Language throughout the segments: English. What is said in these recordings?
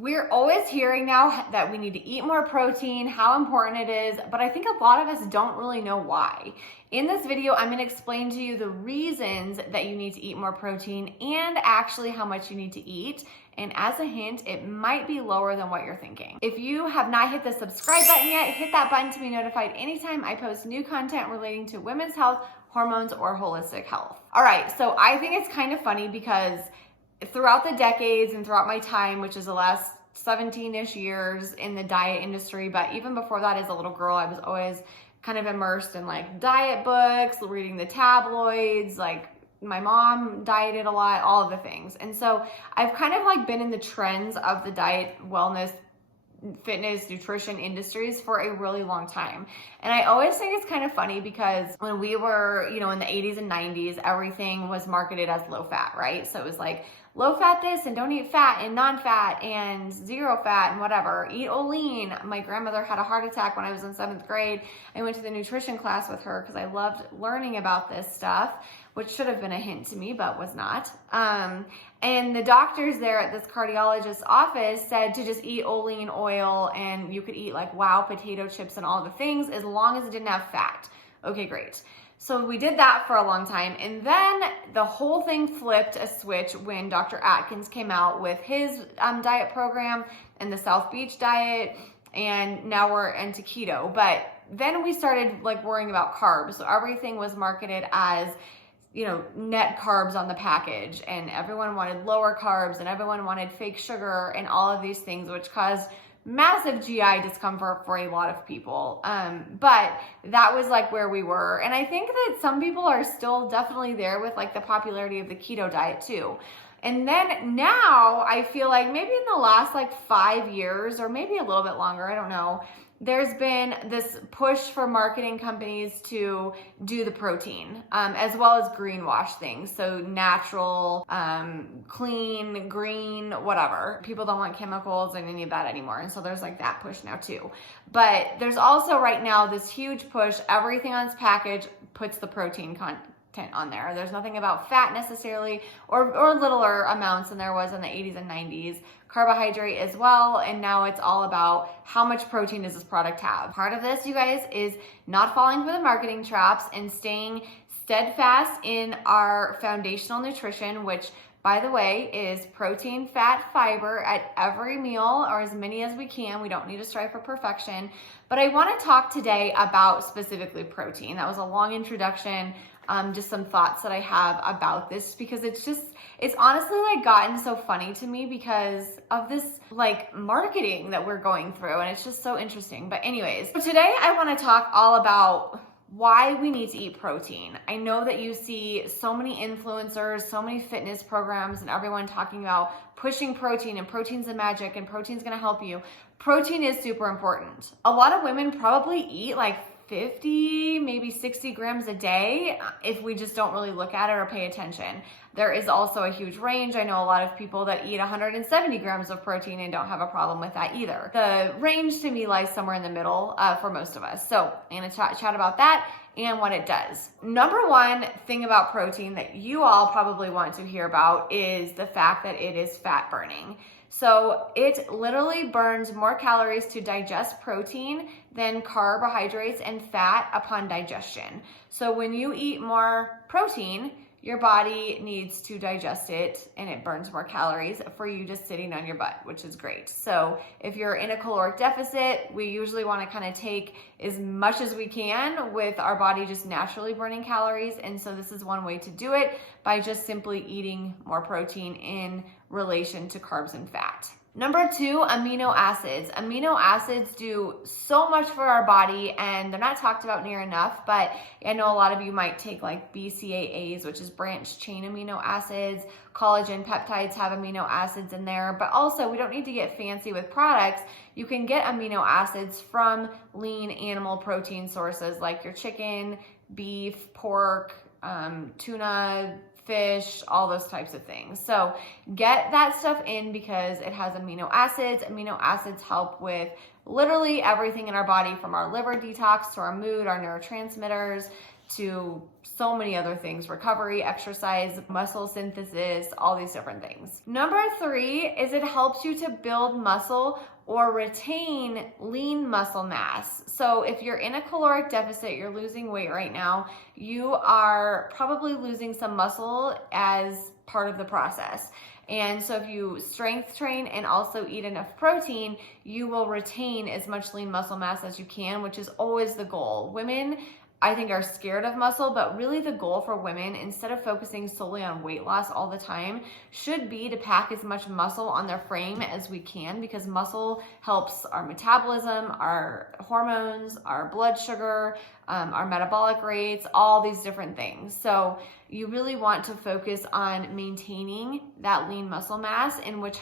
We're always hearing now that we need to eat more protein, how important it is, but I think a lot of us don't really know why. In this video, I'm going to explain to you the reasons that you need to eat more protein and actually how much you need to eat. And as a hint, it might be lower than what you're thinking. If you have not hit the subscribe button yet, hit that button to be notified anytime I post new content relating to women's health, hormones, or holistic health. All right, so I think it's kind of funny because throughout the decades and throughout my time, which is the last 17-ish years in the diet industry, but even before that as a little girl, I was always kind of immersed in like diet books, reading the tabloids, like my mom dieted a lot, all of the things. And so I've kind of like been in the trends of the diet, wellness, fitness, nutrition industries for a really long time. And I always think it's kind of funny because when we were, in the 80s and 90s, everything was marketed as low fat, right? So it was like low fat this and don't eat fat and non-fat and zero fat and whatever. Eat lean. My grandmother had a heart attack when I was in 7th grade. I went to the nutrition class with her because I loved learning about this stuff, which should have been a hint to me, but was not. And the doctors there at this cardiologist's office said to just eat lean oil and you could eat like wow potato chips and all the things as long as it didn't have fat. Okay, great. So we did that for a long time. And then the whole thing flipped a switch when Dr. Atkins came out with his diet program and the South Beach diet. And now we're into keto. But then we started like worrying about carbs. So everything was marketed as net carbs on the package, and everyone wanted lower carbs and everyone wanted fake sugar and all of these things, which caused massive GI discomfort for a lot of people. But that was like where we were. And I think that some people are still definitely there with like the popularity of the keto diet too. And then now I feel like maybe in the last like 5 years or maybe a little bit longer, I don't know, there's been this push for marketing companies to do the protein, as well as greenwash things. So natural, clean, green, whatever. People don't want chemicals and any of that anymore. And so there's like that push now too. But there's also right now this huge push. Everything on this package puts the protein content on there. There's nothing about fat necessarily or littler amounts than there was in the 80s and 90s. Carbohydrate as well, and now it's all about how much protein does this product have. Part of this, you guys, is not falling for the marketing traps and staying steadfast in our foundational nutrition, which, by the way, is protein, fat, fiber at every meal, or as many as we can. We don't need to strive for perfection. But I want to talk today about specifically protein. That was a long introduction. Just some thoughts that I have about this because it's honestly like gotten so funny to me because of this like marketing that we're going through, and it's just so interesting. But anyways, so today I want to talk all about why we need to eat protein. I know that you see so many influencers, so many fitness programs, and everyone talking about pushing protein and protein's the magic and protein's gonna help you. Protein is super important. A lot of women probably eat like 50, maybe 60 grams a day if we just don't really look at it or pay attention. There is also a huge range. I know a lot of people that eat 170 grams of protein and don't have a problem with that either. The range to me lies somewhere in the middle for most of us. So I'm gonna chat about that and what it does. Number one thing about protein that you all probably want to hear about is the fact that it is fat burning. So it literally burns more calories to digest protein than carbohydrates and fat upon digestion. So when you eat more protein, your body needs to digest it and it burns more calories for you just sitting on your butt, which is great. So if you're in a caloric deficit, we usually want to kind of take as much as we can with our body just naturally burning calories. And so this is one way to do it by just simply eating more protein in relation to carbs and fat. Number two, amino acids. Amino acids do so much for our body and they're not talked about near enough, but I know a lot of you might take like BCAAs, which is branched chain amino acids. Collagen peptides have amino acids in there, but also we don't need to get fancy with products. You can get amino acids from lean animal protein sources like your chicken, beef, pork, tuna, fish, all those types of things. So get that stuff in because it has amino acids. Amino acids help with literally everything in our body, from our liver detox to our mood, our neurotransmitters, to so many other things: recovery, exercise, muscle synthesis, all these different things. Number 3 is it helps you to build muscle or retain lean muscle mass. So if you're in a caloric deficit, you're losing weight right now, you are probably losing some muscle as part of the process. And so if you strength train and also eat enough protein, you will retain as much lean muscle mass as you can, which is always the goal. Women, I think, are scared of muscle, but really the goal for women, instead of focusing solely on weight loss all the time, should be to pack as much muscle on their frame as we can, because muscle helps our metabolism, our hormones, our blood sugar, our metabolic rates, all these different things. So you really want to focus on maintaining that lean muscle mass, in which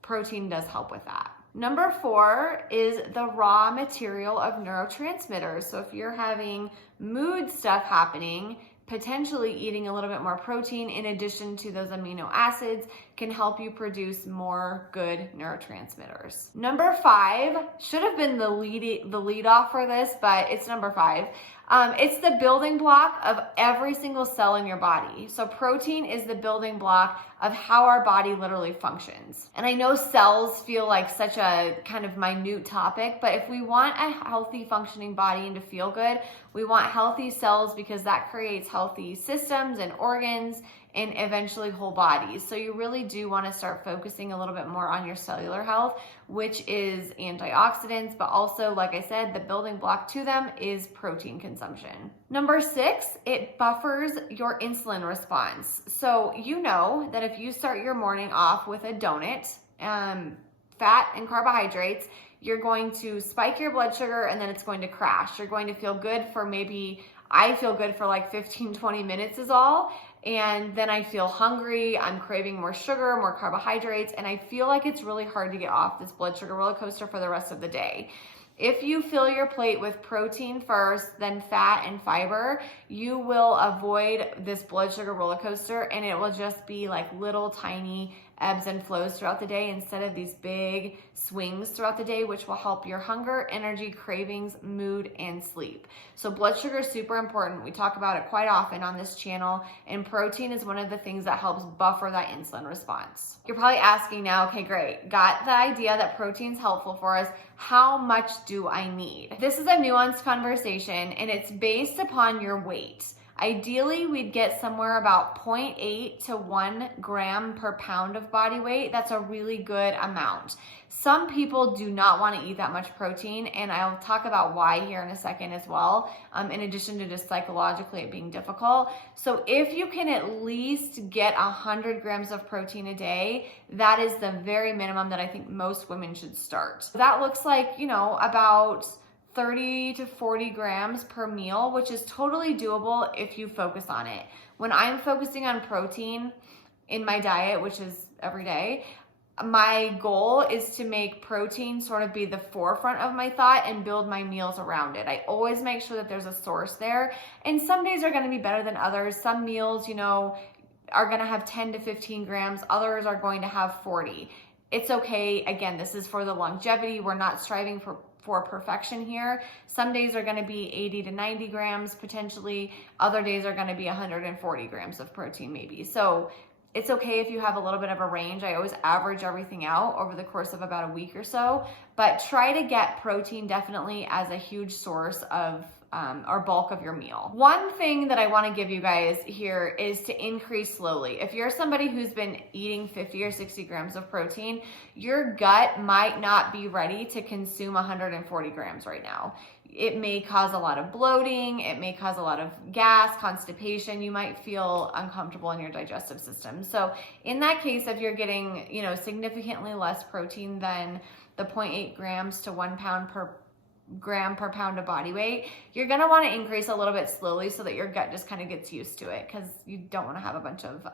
protein does help with that. Number 4 is the raw material of neurotransmitters. So if you're having mood stuff happening, potentially eating a little bit more protein in addition to those amino acids can help you produce more good neurotransmitters. Number 5 should have been the lead off for this, but it's number 5. It's the building block of every single cell in your body. So protein is the building block of how our body literally functions. And I know cells feel like such a kind of minute topic, but if we want a healthy functioning body and to feel good, we want healthy cells, because that creates healthy systems and organs and eventually whole bodies. So you really do want to start focusing a little bit more on your cellular health, which is antioxidants, but also, like I said, the building block to them is protein consumption. Number 6, it buffers your insulin response. So you know that if you start your morning off with a donut, fat and carbohydrates, you're going to spike your blood sugar and then it's going to crash. You're going to feel good for maybe, I feel good for like 15-20 minutes is all. And then I feel hungry, I'm craving more sugar, more carbohydrates, and I feel like it's really hard to get off this blood sugar roller coaster for the rest of the day. If you fill your plate with protein first, then fat and fiber, you will avoid this blood sugar roller coaster, and it will just be like little tiny ebbs and flows throughout the day instead of these big swings throughout the day, which will help your hunger, energy, cravings, mood, and sleep. So blood sugar is super important. We talk about it quite often on this channel, and protein is one of the things that helps buffer that insulin response. You're probably asking now, okay, great, got the idea that protein's helpful for us. How much do I need? This is a nuanced conversation, and it's based upon your weight. Ideally, we'd get somewhere about 0.8 to 1 gram per pound of body weight. That's a really good amount. Some people do not want to eat that much protein, and I'll talk about why here in a second as well, in addition to just psychologically it being difficult. So if you can at least get 100 grams of protein a day, that is the very minimum that I think most women should start. So that looks like, about 30 to 40 grams per meal, which is totally doable if you focus on it. When I'm focusing on protein in my diet, which is every day, my goal is to make protein sort of be the forefront of my thought and build my meals around it. I always make sure that there's a source there. And some days are going to be better than others. Some meals, are going to have 10 to 15 grams. Others are going to have 40. It's okay. Again, this is for the longevity. We're not striving for perfection here. Some days are going to be 80 to 90 grams potentially. Other days are going to be 140 grams of protein maybe. So it's okay if you have a little bit of a range. I always average everything out over the course of about a week or so, but try to get protein definitely as a huge source of or bulk of your meal. One thing that I want to give you guys here is to increase slowly. If you're somebody who's been eating 50 or 60 grams of protein, your gut might not be ready to consume 140 grams right now. It may cause a lot of bloating. It may cause a lot of gas, constipation. You might feel uncomfortable in your digestive system. So in that case, if you're getting, significantly less protein than the 0.8 grams to 1 pound per gram per pound of body weight, you're going to want to increase a little bit slowly so that your gut just kind of gets used to it, because you don't want to have a bunch of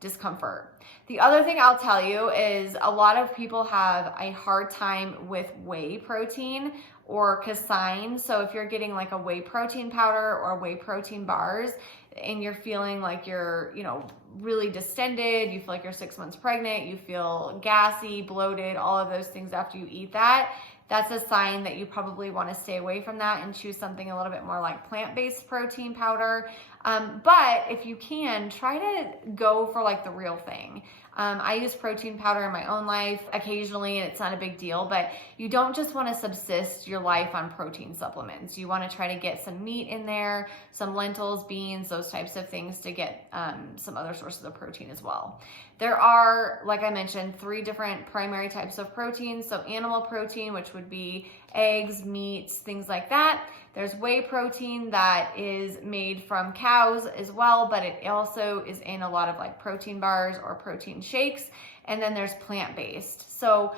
discomfort. The other thing I'll tell you is a lot of people have a hard time with whey protein or casein. So if you're getting like a whey protein powder or whey protein bars and you're feeling like you're, really distended, you feel like you're 6 months pregnant, you feel gassy, bloated, all of those things after you eat that, that's a sign that you probably want to stay away from that and choose something a little bit more like plant-based protein powder. But if you can, try to go for like the real thing. I use protein powder in my own life occasionally, and it's not a big deal, but you don't just want to subsist your life on protein supplements. You want to try to get some meat in there, some lentils, beans, those types of things to get some other sources of protein as well. There are, like I mentioned, 3 different primary types of protein. So animal protein, which would be eggs, meats, things like that. There's whey protein that is made from cows as well, but it also is in a lot of like protein bars or protein shakes. And then there's plant-based. So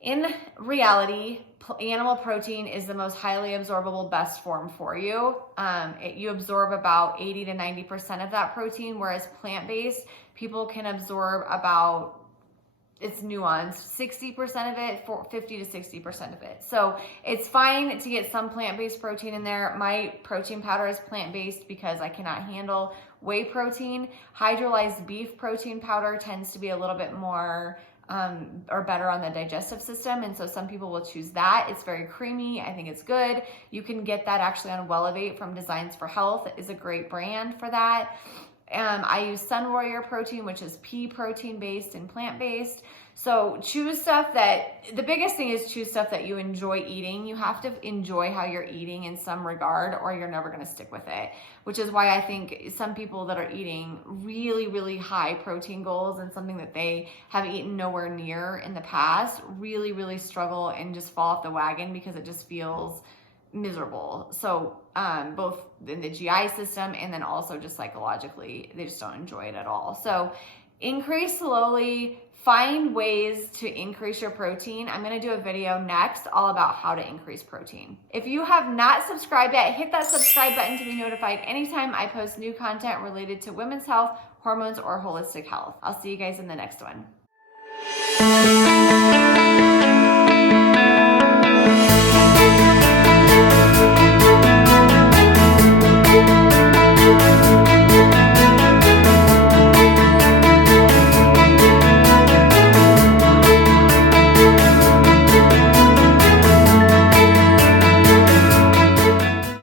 in reality, animal protein is the most highly absorbable, best form for you. You absorb about 80 to 90% of that protein, whereas plant-based, people can absorb about, it's nuanced, 60% of it, 50 to 60% of it. So it's fine to get some plant-based protein in there. My protein powder is plant-based because I cannot handle whey protein. Hydrolyzed beef protein powder tends to be a little bit more or better on the digestive system, and so some people will choose that. It's very creamy. I think it's good. You can get that actually on Wellevate from Designs for Health. It is a great brand for that. I use Sun Warrior protein, which is pea protein based and plant based. So choose stuff that, the biggest thing is choose stuff that you enjoy eating. You have to enjoy how you're eating in some regard, or you're never going to stick with it, which is why I think some people that are eating really, really high protein goals and something that they have eaten nowhere near in the past really, really struggle and just fall off the wagon because it just feels miserable. So both in the GI system and then also just psychologically, they just don't enjoy it at all. So increase slowly, find ways to increase your protein. I'm going to do a video next all about how to increase protein. If you have not subscribed yet, hit that subscribe button to be notified anytime I post new content related to women's health, hormones, or holistic health. I'll see you guys in the next one.